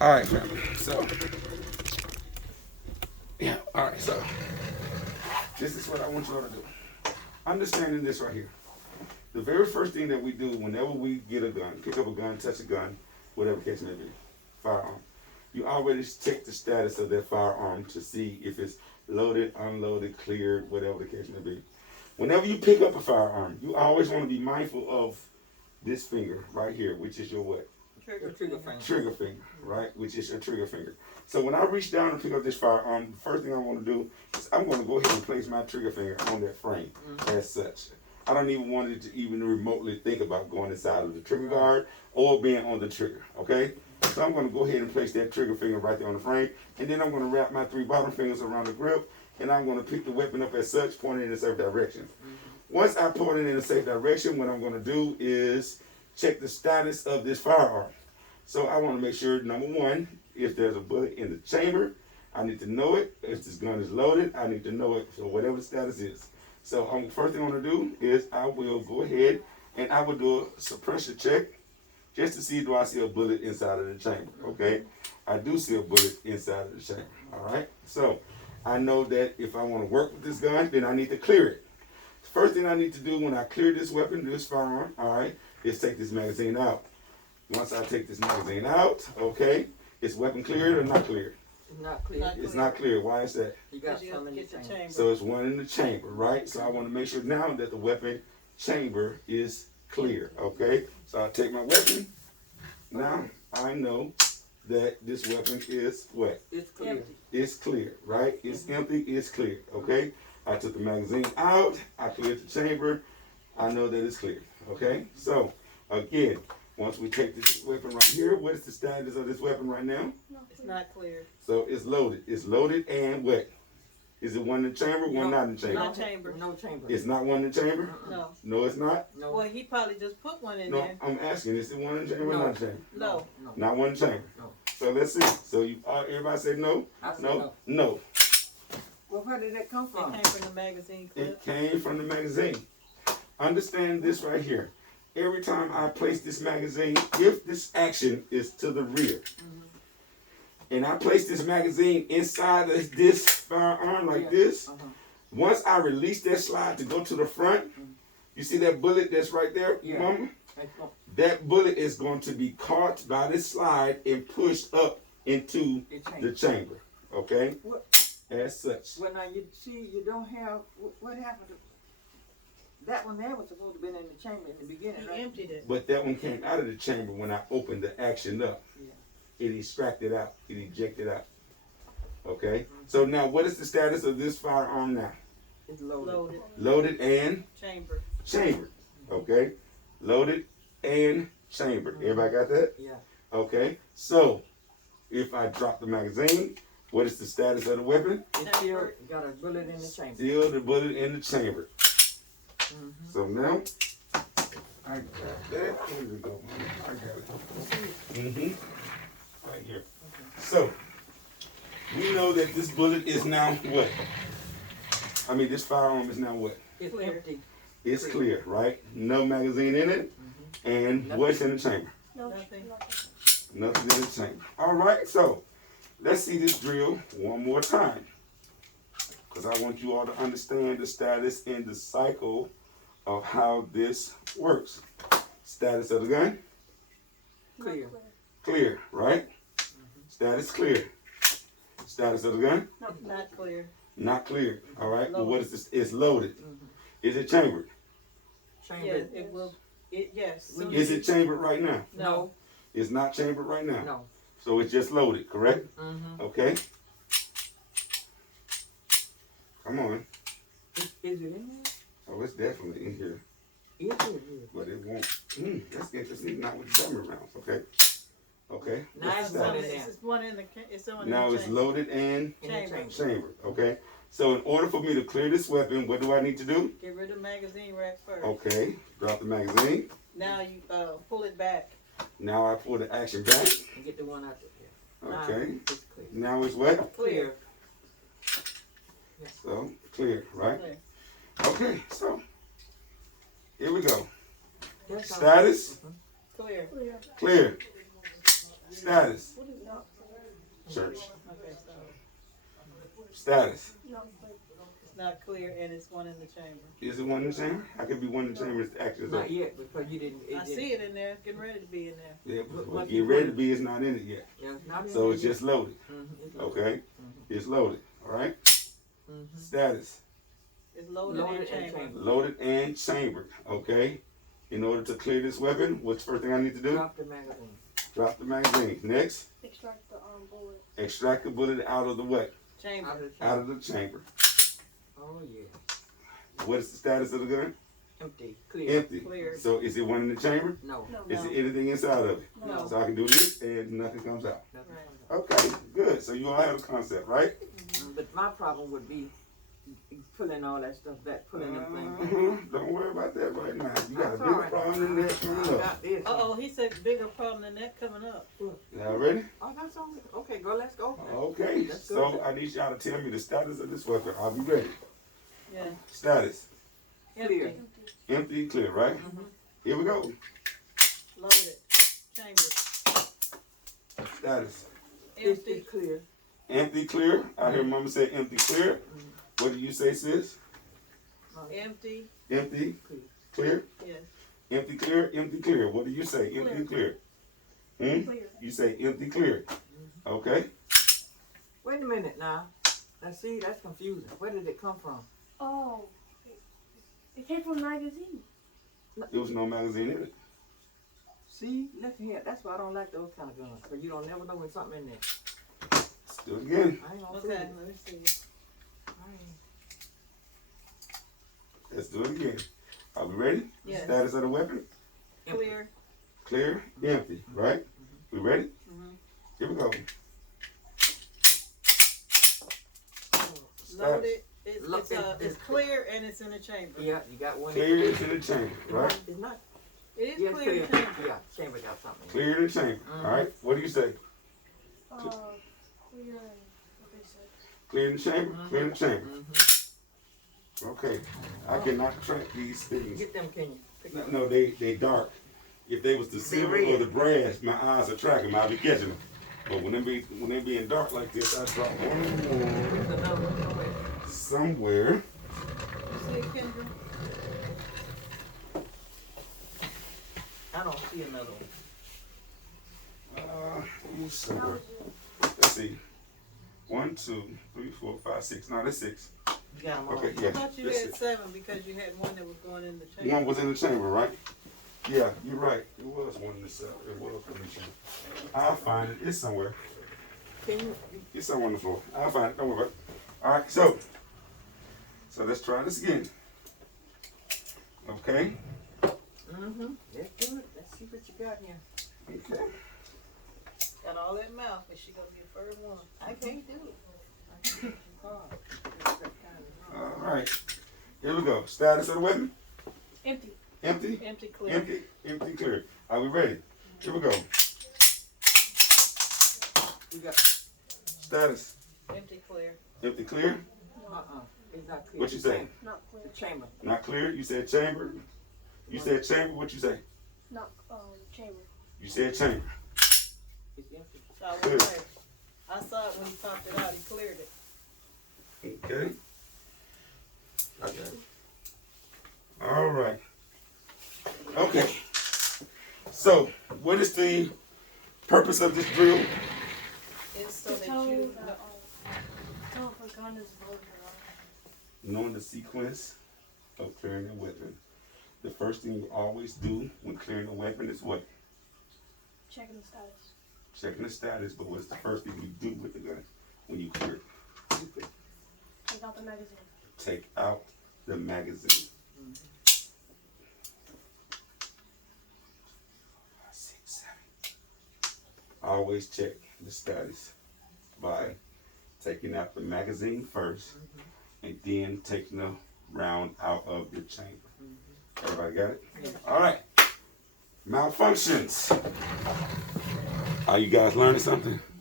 All right, family. So, yeah. All right. So, this is what I want you all to do. Understanding this right here. The very first thing that we do whenever we get a gun, pick up a gun, touch a gun, whatever the case may be, firearm, you already check the status of that firearm to see if it's loaded, unloaded, cleared, whatever the case may be. Whenever you pick up a firearm, you always want to be mindful of this finger right here, which is your what? Trigger finger. Trigger finger, right? Which is your trigger finger. So when I reach down and pick up this firearm, the first thing I want to do is I'm going to go ahead and place my trigger finger on that frame as such. I don't even want it to even remotely think about going inside of the trigger guard or being on the trigger, okay? So I'm going to go ahead and place that trigger finger right there on the frame, and then I'm going to wrap my 3 bottom fingers around the grip, and I'm going to pick the weapon up as such, pointing in a safe direction. Once I point it in a safe direction, what I'm going to do is check the status of this firearm. So I want to make sure, number one, if there's a bullet in the chamber, I need to know it. If this gun is loaded, I need to know it, so whatever the status is. So first thing I want to do is I will go ahead and I will do a suppressor check just to see do I see a bullet inside of the chamber, okay? I do see a bullet inside of the chamber, all right? So I know that if I want to work with this gun, then I need to clear it. First thing I need to do when I clear this weapon, this firearm, all right, is take this magazine out. Once I take this magazine out, okay, is weapon cleared or not cleared? It's not clear. It's not clear. Why is that? You got some in the chamber. So it's one in the chamber, right? So I want to make sure now that the weapon chamber is clear, okay? So I take my weapon. Now I know that this weapon is what? It's clear. It's clear, right? It's empty, it's clear, okay? I took the magazine out, I cleared the chamber, I know that it's clear, okay? So, again, once we take this weapon right here, what is the status of this weapon right now? It's not clear. So it's loaded. It's loaded and what? Is it one in the chamber, one not in the chamber? No chamber. No chamber. It's not one in the chamber? No. No, it's not? No. Well, he probably just put one in No, there. I'm asking, is it one in the chamber or No. not in the chamber? No. No. Not one in the chamber. No. So let's see. So you everybody say no? I said No? No. Well, where did that come It from? came from the magazine clip. It came from the magazine. Understand this right here. Every time I place this magazine, if this action is to the rear, and I place this magazine inside of this firearm like this, once I release that slide to go to the front, you see that bullet that's right there, mama? That bullet is going to be caught by this slide and pushed up into the chamber, okay? What? As such. Well, now you see, you don't have, what happened to, that one there was supposed to have been in the chamber in the beginning, He right? emptied it. But that one came out of the chamber when I opened the action up. Yeah. It extracted out. It ejected out. Okay? So now what is the status of this firearm now? It's loaded. Loaded. Loaded and Chamber. chambered. Okay? Loaded and chambered. Everybody got that? Yeah. Okay? So if I drop the magazine, what is the status of the weapon? It's still got a bullet in the chamber. Still the bullet in the chamber. So now, I got that. Here we go. I got it. Right here. So, we know that this bullet is now what? I mean, this firearm is now what? It's empty. It's clear, right? No magazine in it. And what's in the chamber? Nothing. Nothing in the chamber. All right, so let's see this drill one more time. Because I want you all to understand the status and the cycle of how this works. Status of the gun? Clear. Clear, right? Status clear. Status of the gun? Not clear. Not clear. All right. Well, what is this? It's loaded. Is it chambered? Yes, Chamber. it will. Yes. Is it chambered right now? No. It's not chambered right now. No. So it's just loaded, correct? Okay. Come on. Is it in there? Oh, it's definitely in here. It is. But it won't. That's interesting. Not with the dumber rounds. Okay. Okay. Now What's it's the one status? in there. It's one in the. It's on. Now in the it's chamber. loaded and In the chamber. chambered. Okay. So in order for me to clear this weapon, what do I need to do? Get rid of the magazine rack first. Okay. Drop the magazine. Now you pull it back. Now I pull the action back. And get the one out there. Okay. It's clear. Now it's what? Clear. So clear, right? Clear. Okay. So here we go. That's all. Status Clear. clear. Status What is that? Church. Okay, so Status. it's not clear and it's one in the chamber. Is it one in the chamber? I could be one in the chamber. It's actually Not yet, because you didn't. I see it in there, getting ready to be in there. Yeah, but What get you ready to want? be. It's not in it yet. Yeah, it's not in So there it's yet. just loaded. It's Okay, it's loaded. All right. Status. It's loaded, Loaded and and chamber. chambered. Loaded and chambered. Okay. In order to clear this weapon, what's the first thing I need to do? Drop the magazine. Drop the magazine. Next, Extract the bullet. extract the bullet out of the what? Chamber. Out of the Out chamber. of the chamber. Oh yeah. What is the status of the gun? Empty. Clear. Empty. Clear. So is it one in the chamber? No. No. Is it anything inside of it? No. So I can do this and nothing comes out. Nothing Right. comes Okay, good. So you all have a concept, right? out. But my problem would be pulling all that stuff back, pulling them things. Don't worry about that right now. You got a That's bigger all right. problem than that coming I up. got this. Uh-oh, he said bigger problem than that coming up. Y'all ready? Oh, that's all. Okay, go. Let's go. Okay. That's So good. I need y'all to tell me the status of this weapon. Are we ready? Yeah. Status. Clear. Empty. Empty, clear, right? Here we go. Loaded. Chamber. Status. It's Empty. clear. Empty, clear. I hear mama say empty, clear. What do you say, sis? Empty. Empty, Clear. clear. Yes. Empty, clear. Empty, clear. What do you say? Empty and clear. Hmm? Clear. You say empty, clear. Okay. Wait a minute now. Now see, that's confusing. Where did it come from? Oh. It came from a magazine. There was no magazine in it. See, listen here. That's why I don't like those kind of guns. Cause you don't never know when something in there. Let's do it again. I ain't gonna Okay, fool you. let me see. I ain't- Let's do it again. Are we ready? Yes. Status of the weapon? Clear. Clear, empty, right? We ready? Mhm. Here we go. Status. Loaded. It's, Look, it's clear and it's in the chamber. Yeah, you got one. Clear is in the chamber, right? It's not. It is Yeah, clear in the clear. chamber. Yeah, chamber got something. Clear in the chamber, all right? What do you say? Clear and what they said. Clear in the chamber? Clear in the chamber. Okay. I Oh. cannot track these things. Get them, can you? Pick up. No, they dark. If they was the silver or red. the brass, my eyes are tracking them. I'll be catching them. But when they being dark like this, I drop one more There's another one. Go ahead. somewhere. You see it, Kendra? I don't see another one. Somewhere. Let's see. 1, 2, 3, 4, 5, 6. No, that's 6. You got them all. Okay, I yeah. thought you that's had it. 7 because you had one that was going in the chamber. One was in the chamber, right? Yeah, you're right. It was one in the cell. It was one in the chamber. I'll find it. It's somewhere. Can you? It's somewhere on the floor. I'll find it. Don't worry about it. All right, so let's try this again. Okay. Let's do it. Let's see what you got here. Okay. Got all that mouth, and she gonna be the first one. I can't do it. I can't. It's hard. All right. Here we go. Status of the weapon? Empty. Empty. Empty, clear. Empty. Empty. Clear. Are we ready? Here we go. You got. Status. Empty, clear. Empty. Clear. It's not clear. What you say? Not clear. The chamber. Not clear. You said chamber. You said chamber. What you say? Not chamber. You said chamber. It's empty. So I Clear. went there. I saw it when he popped it out. He cleared it. Okay. Okay. All right. Okay. So, what is the purpose of this drill? It's so To that tell you. that tell if a gun is loaded or not. Knowing the sequence of clearing a weapon. The first thing you always do when clearing a weapon is what? Checking the status. Checking the status, but what's the first thing you do with the gun when you clear it? Take out the magazine. Take out the magazine. 6, 7. Always check the status by taking out the magazine first and then taking the round out of the chamber. Everybody got it? All right. Malfunctions. Are you guys learning something?